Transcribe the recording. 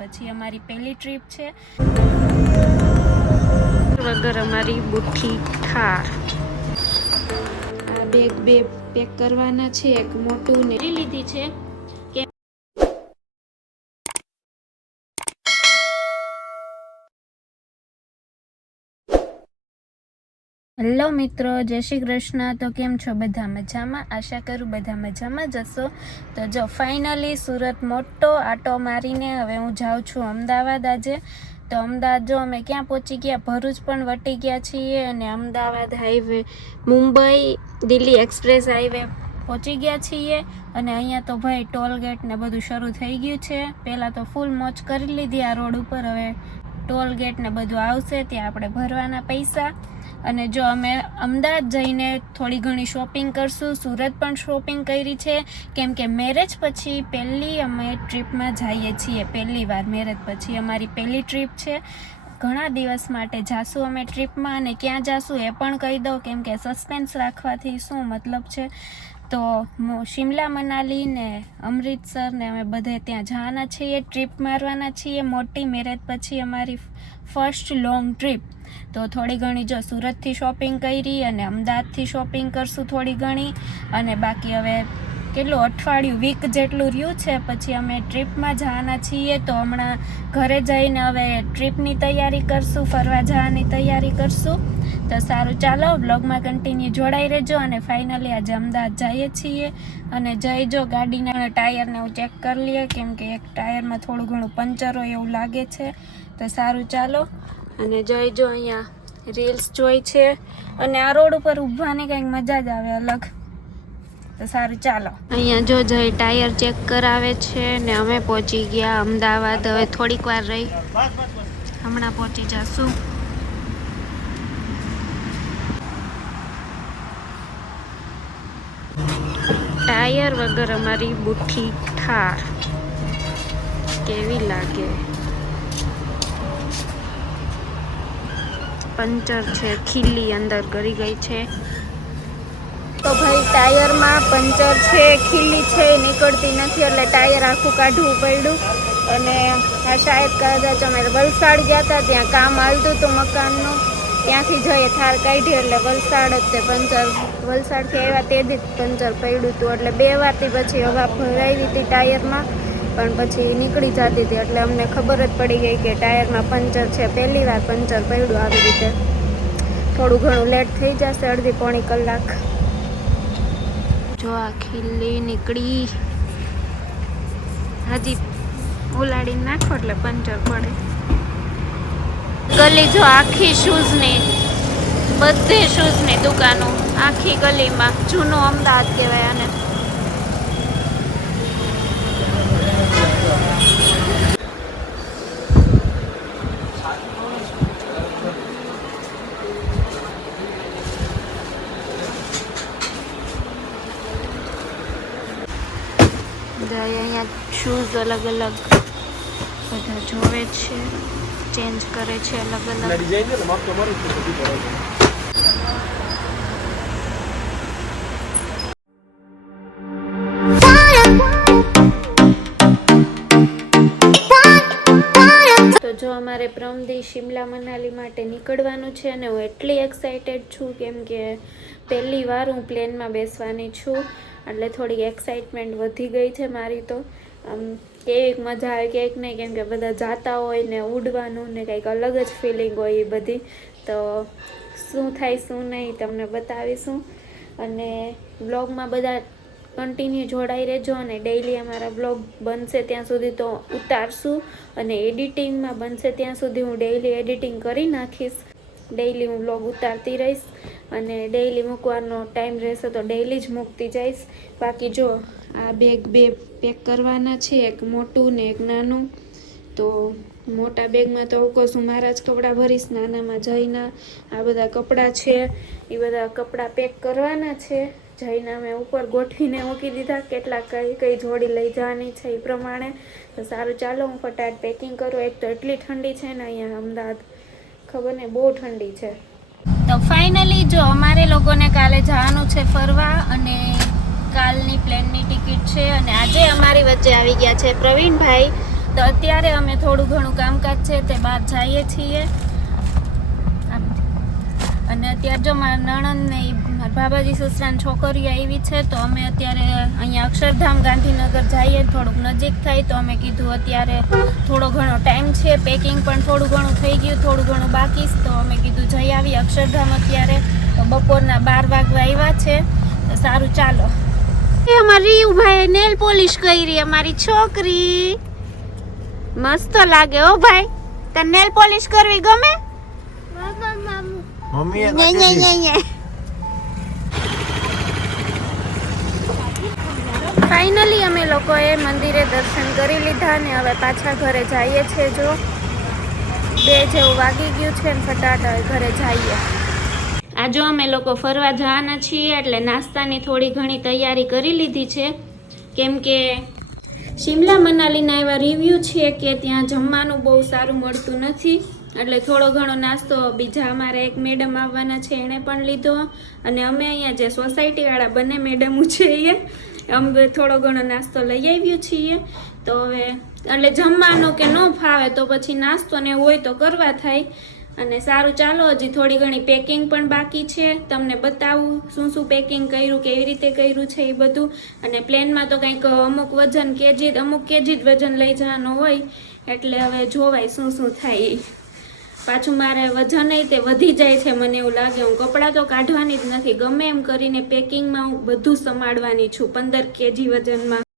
પછી અમારી પહેલી ટ્રીપ છે વગર અમારી બુઠ્ઠી ઠાર. આ બેગ બે પેક કરવાના છે, એક મોટું ને લીધી છે. હેલો મિત્રો, જય શ્રી કૃષ્ણ. તો કેમ છો? બધા મજામાં? આશા કરું બધા મજામાં જશો. તો જો ફાઇનલી સુરત મોટો આટો મારીને હવે હું જાઉં છું અમદાવાદ આજે. તો અમદાવાદ જો અમે ક્યાં પહોંચી ગયા, ભરૂચ પણ વટી ગયા છીએ અને Ahmedabad highway, Mumbai Delhi express highway પહોંચી ગયા છીએ. અને અહીંયા તો ભાઈ ટોલ ગેટ ને બધું શરૂ થઈ ગયું છે. પહેલાં તો ફૂલ મોજ કરી લીધી આ રોડ ઉપર. હવે ટોલ ગેટ ને બધું આવશે, ત્યાં આપણે ભરવાના પૈસા. અને જો અમે અમદાવાદ જઈને થોડી ઘણી શોપિંગ કરશું. સુરત પણ શોપિંગ કરી છે, કેમ કે મેરેજ પછી પહેલી અમે ટ્રીપમાં જઈએ છીએ. પહેલી વાર મેરેજ પછી અમારી પહેલી ટ્રીપ છે. ઘણા દિવસ માટે જાશું અમે ટ્રીપમાં, અને ક્યાં જાશું એ પણ કહી દઉં, કેમ કે સસ્પેન્સ રાખવાથી શું મતલબ છે. તો શિમલા, મનાલી ને અમૃતસર ને અમે બધે ત્યાં જવાના છીએ, ટ્રીપ મારવાના છીએ મોટી. મેરેજ પછી અમારી ફર્સ્ટ લોંગ ટ્રીપ. તો થોડી ઘણી જો સુરતથી શોપિંગ કરી અને અમદાવાદથી શોપિંગ કરશું થોડી ઘણી. અને બાકી હવે કેટલું અઠવાડિયું, વીક જેટલું રહ્યું છે, પછી અમે ટ્રીપમાં જવાના છીએ. તો હમણાં ઘરે જઈને હવે ટ્રીપની તૈયારી કરશું, ફરવા જવાની તૈયારી કરશું. તો સારું, ચાલો બ્લોગમાં કન્ટિન્યુ જોડાઈ રહેજો. અને ફાઇનલી આજે અમદાવાદ જઈએ છીએ. અને જઈજો ગાડીના ટાયરને હું ચેક કરી લઈએ, કેમ કે એક ટાયરમાં થોડું ઘણું પંચર હોય એવું લાગે છે. તો સારું, ચાલો. અને જઈજો, અહીંયા રીલ્સ જોઈ છે અને આ રોડ ઉપર ઊભવાની કંઈક મજા જ આવે અલગ. તો સારું, ચાલો. અહીંયા જો જઈ ટાયર ચેક કરાવે છે ને અમે પહોંચી ગયા અમદાવાદ. હવે થોડીક વાર રહી, હમણાં પહોંચી જશું. ટાયર વગર અમારી બુઠ્ઠી ઠાર કેવી લાગે. પંચર છે, ખીલી અંદર ગળી ગઈ છે. તો ભાઈ ટાયરમાં પંચર છે, ખીલી છે, નીકળતી નથી, એટલે ટાયર આખું કાઢવું પડ્યું. અને આ શાયદ કદાચ અમે વલસાડ ગયા હતા, ત્યાં કામ હાલતું હતું મકાનનું, ત્યાંથી જઈએ થાર કાઢી એટલે વલસાડ જ તે પંચર. વલસાડથી આવ્યા તે જ પંચર પડ્યું હતું, એટલે 2 વારથી પછી હવા ભરાવી હતી ટાયરમાં, પણ પછી નીકળી જતી હતી. એટલે અમને ખબર જ પડી ગઈ કે ટાયરમાં પંચર છે. પહેલી વાર પંચર પડ્યું આવી રીતે. થોડું ઘણું લેટ થઈ જશે, અડધી પોણી કલાક. જો આ ખીલી નીકળી, હજી ઉલાડીને નાખો એટલે પંચર પડે. ગલી જો આખી શૂઝની, બધે શૂઝની દુકાનો આખી ગલીમાં. જૂનું અમદાવાદ કહેવાય આને. અહીંયા શૂઝ અલગ અલગ બધા જોવે છે, ચેન્જ કરે છે અલગ અલગ. તો જો અમારે પ્રમદી શિમલા મનાલી માટે નીકળવાનું છે, અને હું એટલી એક્સાઇટેડ છું, કેમ કે પહેલી વાર હું પ્લેનમાં બેસવાની છું, એટલે થોડી એક્સાઇટમેન્ટ વધી ગઈ છે મારી. તો આમ કેવી મજા આવે કેક નહીં, કેમ કે બધા જાતા હોય ને ઉડવાનું ને કંઈક અલગ જ ફિલિંગ હોય એ બધી. તો શું થાય શું નહીં તમને બતાવીશું. અને બ્લોગમાં બધા કન્ટિન્યુ જોડાઈ રહેજો. અને ડેઈલી અમારા બ્લોગ બનશે ત્યાં સુધી તો ઉતારશું, અને એડિટિંગમાં બનશે ત્યાં સુધી હું ડેઈલી એડિટિંગ કરી નાખીશ. ડેઈલી હું બ્લોગ ઉતારતી રહીશ, અને ડેઈલી મૂકવાનો ટાઈમ રહેશે તો ડેઈલી જ મૂકતી જઈશ. બાકી જો આ બેગ બે પેક કરવાના છે, એક મોટું ને એક નાનું. તો મોટા બેગમાં તો હું મારા જ કપડાં ભરીશ, નાનામાં જઈના આ બધા કપડાં છે એ બધા કપડાં પેક કરવાના છે. જઈને અમે ઉપર ગોઠવીને મૂકી દીધા, કેટલા કઈ જોડી લઈ જવાની છે એ પ્રમાણે. તો સારું, ચાલો હું ફટાફટ પેકિંગ કરું. એક તો એટલી ઠંડી છે ને અહીંયા અમદાવાદ, ખબર ને બહુ ઠંડી છે. તો ફાઇનલી જો અમારે લોકોને કાલે જવાનું છે ફરવા, અને કાલની પ્લેનની ટિકિટ છે. અને આજે અમારી વચ્ચે આવી ગયા છે પ્રવીણભાઈ. તો અત્યારે અમે થોડું ઘણું કામકાજ છે તે બહાર જઈએ છીએ. અને અત્યારે જો મારા નણંદ ને મારા બાબાજી સસરાની છોકરીઓ આવી છે, તો અમે અત્યારે અહીંયા અક્ષરધામ ગાંધીનગર જઈએ. થોડુંક નજીક થાય તો અમે કીધું અત્યારે થોડો ઘણો ટાઈમ છે, પેકિંગ પણ થોડું ઘણું થઈ ગયું, થોડું ઘણું બાકી, તો અમે કીધું જઈ આવીએ અક્ષરધામ અત્યારે. તો બપોરના 12 વાગવા આવ્યા છે, તો સારું ચાલો. અમારી રીયુભાઈ નેલ પોલિશ કરી, અમારી છોકરી મસ્ત લાગે. ઓ ભાઈ, તને નેલ પોલિશ કરવી ગમે? ફાઇનલી અમે લોકોએ મંદિરે દર્શન કરી લીધા ને હવે પાછા ઘરે જઈએ છીએ. જો 2 જેવું વાગી ગયું છે ને ફટાફટ ઘરે જઈએ. આ જો અમે લોકો ફરવા જવાના છીએ એટલે નાસ્તાની થોડી ઘણી તૈયારી કરી લીધી છે, કેમ કે શિમલા મનાલીના એવા રિવ્યૂ છે કે ત્યાં જમવાનું બહુ સારું મળતું નથી, એટલે થોડો ઘણો નાસ્તો બીજા અમારા એક મેડમ આવવાના છે એણે પણ લીધો, અને અમે અહીંયા જે સોસાયટીવાળા બંને મેડમો છે એ અમે થોડો ઘણો નાસ્તો લઈ આવ્યું છીએ. તો હવે એટલે જમવાનું કે ન ફાવે તો પછી નાસ્તો ને હોય તો કરવા થાય. અને સારું ચાલો, હજી થોડી ઘણી પેકિંગ પણ બાકી છે, તમને બતાવું શું શું પેકિંગ કર્યું, કેવી રીતે કર્યું છે એ બધું. અને પ્લેનમાં તો કંઈક અમુક કેજી જ વજન લઈ જવાનું હોય, એટલે હવે જોવાય શું શું થાય. પાછું મારે વજન તે વધી જાય છે, મને એવું લાગે. હું કપડાં તો કાઢવાની જ નથી, ગમે એમ કરીને પેકિંગમાં હું બધું સંભાળવાની છું 15 કેજી વજનમાં.